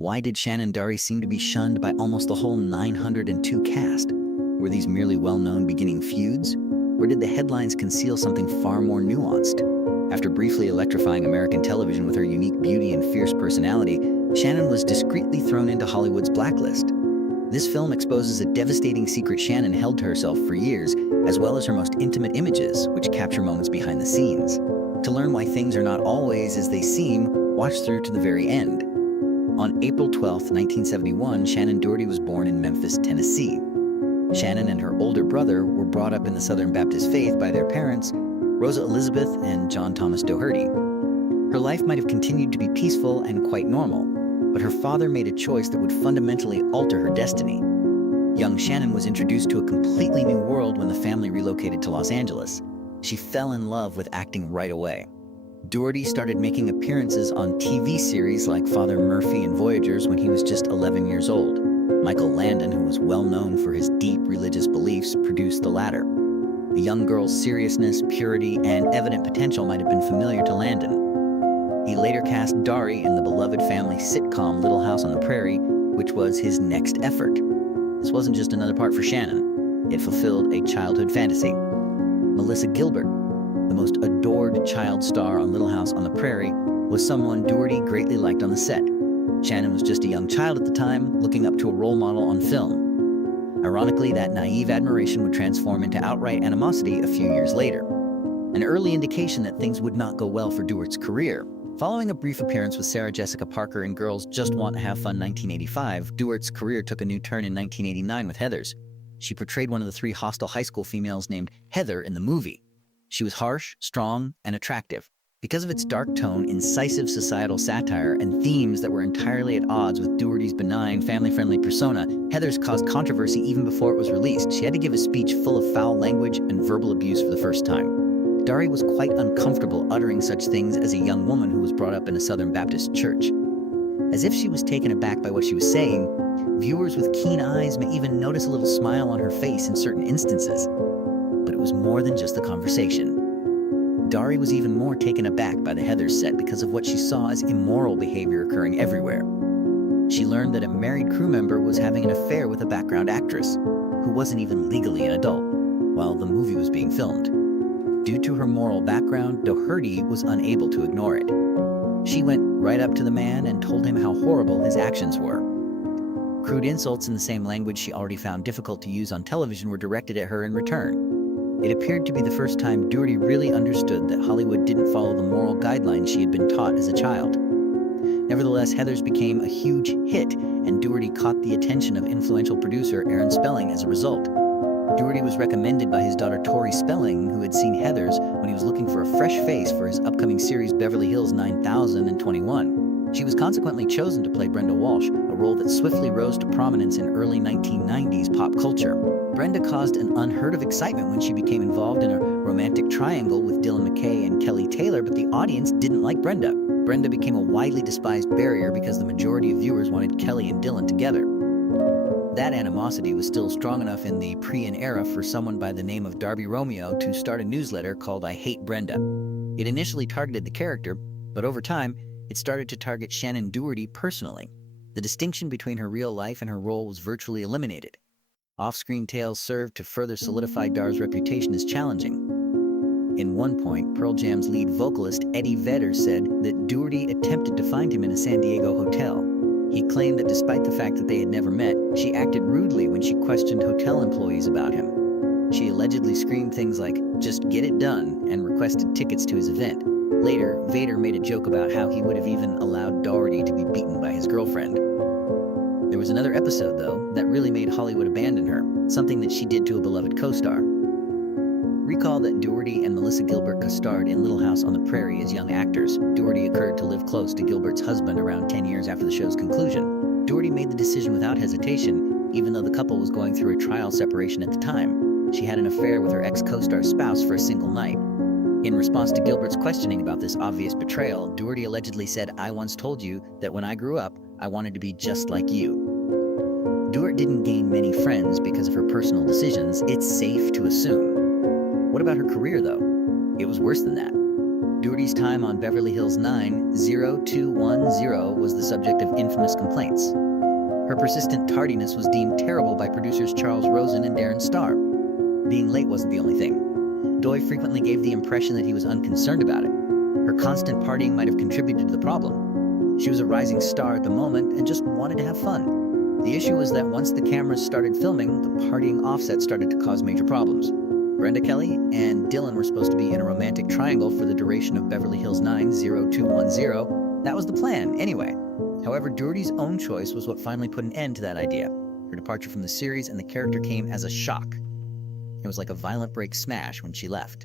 Why did Shannen Doherty seem to be shunned by almost the whole 902 cast? Were these merely well-known beginning feuds? Or did the headlines conceal something far more nuanced? After briefly electrifying American television with her unique beauty and fierce personality, Shannen was discreetly thrown into Hollywood's blacklist. This film exposes a devastating secret Shannen held to herself for years, as well as her most intimate images, which capture moments behind the scenes. To learn why things are not always as they seem, watch through to the very end. On April 12, 1971, Shannen Doherty was born in Memphis, Tennessee. Shannen and her older brother were brought up in the Southern Baptist faith by their parents, Rosa Elizabeth and John Thomas Doherty. Her life might have continued to be peaceful and quite normal, but her father made a choice that would fundamentally alter her destiny. Young Shannen was introduced to a completely new world when the family relocated to Los Angeles. She fell in love with acting right away. Doherty started making appearances on TV series like Father Murphy and Voyagers when he was just 11 years old. Michael Landon, who was well known for his deep religious beliefs, produced the latter. The young girl's seriousness, purity, and evident potential might have been familiar to Landon. He later cast Doherty in the beloved family sitcom Little House on the Prairie, which was his next effort. This wasn't just another part for Shannen. It fulfilled a childhood fantasy. Melissa Gilbert, the most adored child star on Little House on the Prairie, was someone Doherty greatly liked on the set. Shannen was just a young child at the time, looking up to a role model on film. Ironically, that naive admiration would transform into outright animosity a few years later. An early indication that things would not go well for Doherty's career. Following a brief appearance with Sarah Jessica Parker in Girls Just Want to Have Fun 1985, Doherty's career took a new turn in 1989 with Heathers. She portrayed one of the three hostile high school females named Heather in the movie. She was harsh, strong, and attractive. Because of its dark tone, incisive societal satire, and themes that were entirely at odds with Doherty's benign, family-friendly persona, Heathers caused controversy even before it was released. She had to give a speech full of foul language and verbal abuse for the first time. Doherty was quite uncomfortable uttering such things as a young woman who was brought up in a Southern Baptist church. As if she was taken aback by what she was saying, viewers with keen eyes may even notice a little smile on her face in certain instances. But it was more than just the conversation. Doherty was even more taken aback by the Heathers set because of what she saw as immoral behavior occurring everywhere. She learned that a married crew member was having an affair with a background actress, who wasn't even legally an adult, while the movie was being filmed. Due to her moral background, Doherty was unable to ignore it. She went right up to the man and told him how horrible his actions were. Crude insults in the same language she already found difficult to use on television were directed at her in return. It appeared to be the first time Doherty really understood that Hollywood didn't follow the moral guidelines she had been taught as a child. Nevertheless, Heathers became a huge hit, and Doherty caught the attention of influential producer Aaron Spelling as a result. Doherty was recommended by his daughter Tori Spelling, who had seen Heathers when he was looking for a fresh face for his upcoming series Beverly Hills 9021. She was consequently chosen to play Brenda Walsh, a role that swiftly rose to prominence in early 1990s pop culture. Brenda caused an unheard of excitement when she became involved in a romantic triangle with Dylan McKay and Kelly Taylor, but the audience didn't like Brenda. Brenda became a widely despised barrier because the majority of viewers wanted Kelly and Dylan together. That animosity was still strong enough in the pre-in era for someone by the name of Darby Romeo to start a newsletter called I Hate Brenda. It initially targeted the character, but over time, it started to target Shannen Doherty personally. The distinction between her real life and her role was virtually eliminated. Off-screen tales served to further solidify Dar's reputation as challenging. In one point, Pearl Jam's lead vocalist Eddie Vedder said that Doherty attempted to find him in a San Diego hotel. He claimed that despite the fact that they had never met, she acted rudely when she questioned hotel employees about him. She allegedly screamed things like, "Just get it done," and requested tickets to his event. Later, Vedder made a joke about how he would have even allowed Doherty to be beaten by his girlfriend. There was another episode, though, that really made Hollywood abandon her, something that she did to a beloved co-star. Recall that Doherty and Melissa Gilbert co-starred in Little House on the Prairie as young actors. Doherty occurred to live close to Gilbert's husband around 10 years after the show's conclusion. Doherty made the decision without hesitation, even though the couple was going through a trial separation at the time. She had an affair with her ex-co-star's spouse for a single night. In response to Gilbert's questioning about this obvious betrayal, Doherty allegedly said, "I once told you that when I grew up, I wanted to be just like you." Doherty didn't gain many friends because of her personal decisions, it's safe to assume. What about her career, though? It was worse than that. Doherty's time on Beverly Hills 90210 was the subject of infamous complaints. Her persistent tardiness was deemed terrible by producers Charles Rosen and Darren Star. Being late wasn't the only thing. Doy frequently gave the impression that he was unconcerned about it. Her constant partying might have contributed to the problem. She was a rising star at the moment and just wanted to have fun. The issue was that once the cameras started filming, the partying offset started to cause major problems. Brenda Kelly and Dylan were supposed to be in a romantic triangle for the duration of Beverly Hills 90210. That was the plan, anyway. However, Doherty's own choice was what finally put an end to that idea. Her departure from the series and the character came as a shock. It was like a violent break smash when she left.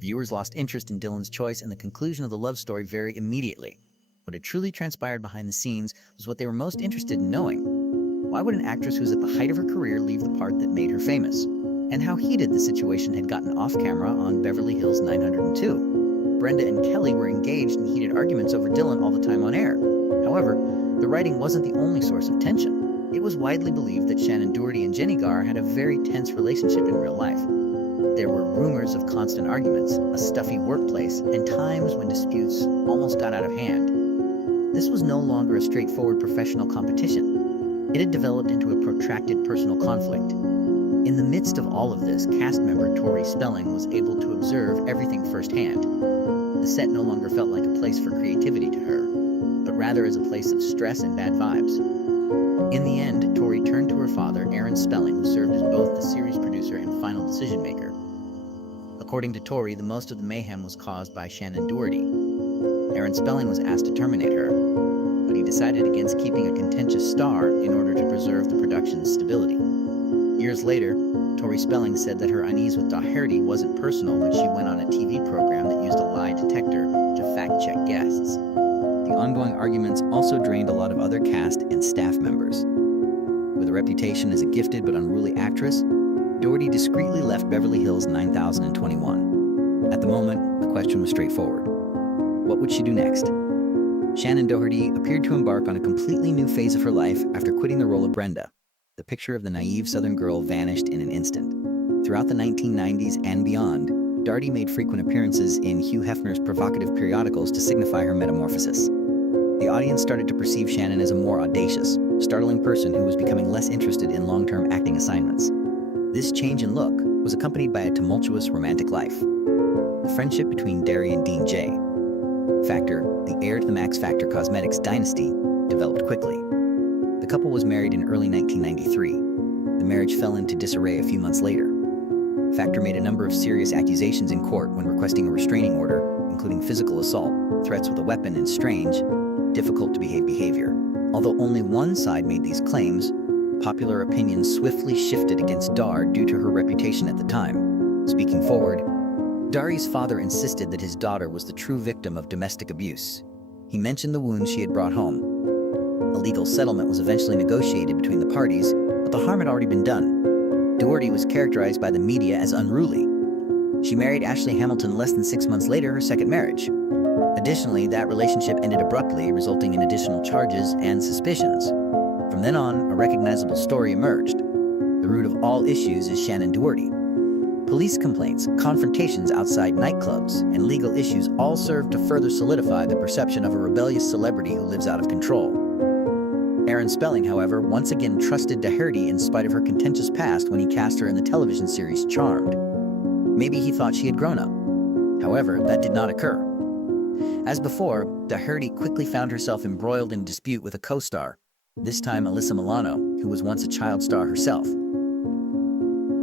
Viewers lost interest in Dylan's choice, and the conclusion of the love story very immediately. What had truly transpired behind the scenes was what they were most interested in knowing. Why would an actress who was at the height of her career leave the part that made her famous? And how heated the situation had gotten off camera on Beverly Hills 902. Brenda and Kelly were engaged in heated arguments over Dylan all the time on air. However, the writing wasn't the only source of tension. It was widely believed that Shannen Doherty and Jennie Garr had a very tense relationship in real life. There were rumors of constant arguments, a stuffy workplace, and times when disputes almost got out of hand. This was no longer a straightforward professional competition. It had developed into a protracted personal conflict. In the midst of all of this, cast member Tori Spelling was able to observe everything firsthand. The set no longer felt like a place for creativity to her, but rather as a place of stress and bad vibes. In the end, Tori turned to her father, Aaron Spelling, who served as both the series producer and final decision-maker. According to Tori, the most of the mayhem was caused by Shannen Doherty. Aaron Spelling was asked to terminate her, but he decided against keeping a contentious star in order to preserve the production's stability. Years later, Tori Spelling said that her unease with Doherty wasn't personal when she went on a TV program that used a lie detector to fact-check guests. The ongoing arguments also drained a lot of other cast and staff members. With a reputation as a gifted but unruly actress, Doherty discreetly left Beverly Hills 9021. At the moment, the question was straightforward. What would she do next? Shannen Doherty appeared to embark on a completely new phase of her life after quitting the role of Brenda. The picture of the naive Southern girl vanished in an instant. Throughout the 1990s and beyond, Doherty made frequent appearances in Hugh Hefner's provocative periodicals to signify her metamorphosis. The audience started to perceive Shannen as a more audacious, startling person who was becoming less interested in long-term acting assignments. This change in look was accompanied by a tumultuous romantic life. The friendship between Derry and Dean J. Factor, the heir to the Max Factor Cosmetics dynasty, developed quickly. The couple was married in early 1993. The marriage fell into disarray a few months later. Factor made a number of serious accusations in court when requesting a restraining order, including physical assault, threats with a weapon, and strange, difficult-to-behave behavior. Although only one side made these claims, popular opinion swiftly shifted against Dar due to her reputation at the time. Speaking forward, Doherty's father insisted that his daughter was the true victim of domestic abuse. He mentioned the wounds she had brought home. A legal settlement was eventually negotiated between the parties, but the harm had already been done. Doherty was characterized by the media as unruly. She married Ashley Hamilton less than 6 months later, her second marriage. Additionally, that relationship ended abruptly, resulting in additional charges and suspicions. From then on, a recognizable story emerged. The root of all issues is Shannen Doherty. Police complaints, confrontations outside nightclubs, and legal issues all served to further solidify the perception of a rebellious celebrity who lives out of control. Aaron Spelling, however, once again trusted Doherty in spite of her contentious past when he cast her in the television series Charmed. Maybe he thought she had grown up. However, that did not occur. As before, Doherty quickly found herself embroiled in a dispute with a co-star, this time Alyssa Milano, who was once a child star herself.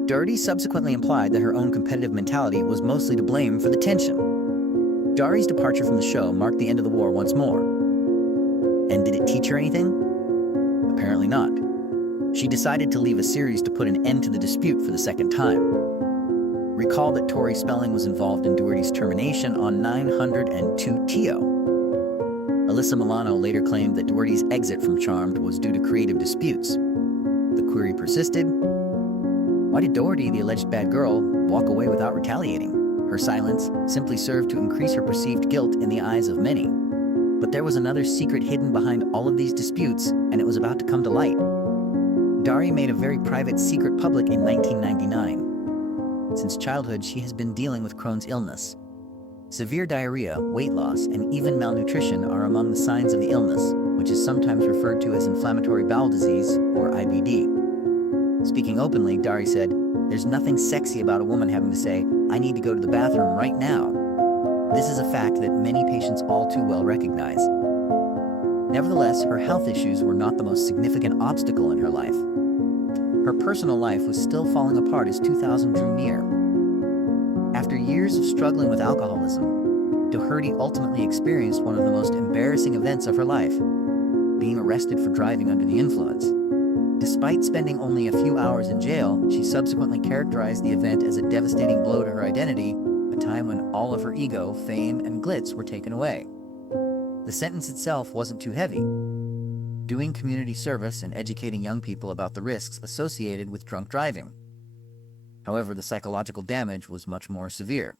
Doherty subsequently implied that her own competitive mentality was mostly to blame for the tension. Doherty's departure from the show marked the end of the war once more. And did it teach her anything? Apparently not. She decided to leave a series to put an end to the dispute for the second time. Recall that Tori Spelling was involved in Doherty's termination on 902 TO. Alyssa Milano later claimed that Doherty's exit from Charmed was due to creative disputes. The query persisted. Why did Doherty, the alleged bad girl, walk away without retaliating? Her silence simply served to increase her perceived guilt in the eyes of many. But there was another secret hidden behind all of these disputes, and it was about to come to light. Doherty made a very private secret public in 1999. Since childhood, she has been dealing with Crohn's illness. Severe diarrhea, weight loss, and even malnutrition are among the signs of the illness, which is sometimes referred to as inflammatory bowel disease, or IBD. Speaking openly, Dari said, "There's nothing sexy about a woman having to say, 'I need to go to the bathroom right now.' This is a fact that many patients all too well recognize." Nevertheless, her health issues were not the most significant obstacle in her life. Her personal life was still falling apart as 2000 drew near. After years of struggling with alcoholism, Doherty ultimately experienced one of the most embarrassing events of her life, being arrested for driving under the influence. Despite spending only a few hours in jail, she subsequently characterized the event as a devastating blow to her identity, a time when all of her ego, fame, and glitz were taken away. The sentence itself wasn't too heavy: doing community service and educating young people about the risks associated with drunk driving. However, the psychological damage was much more severe.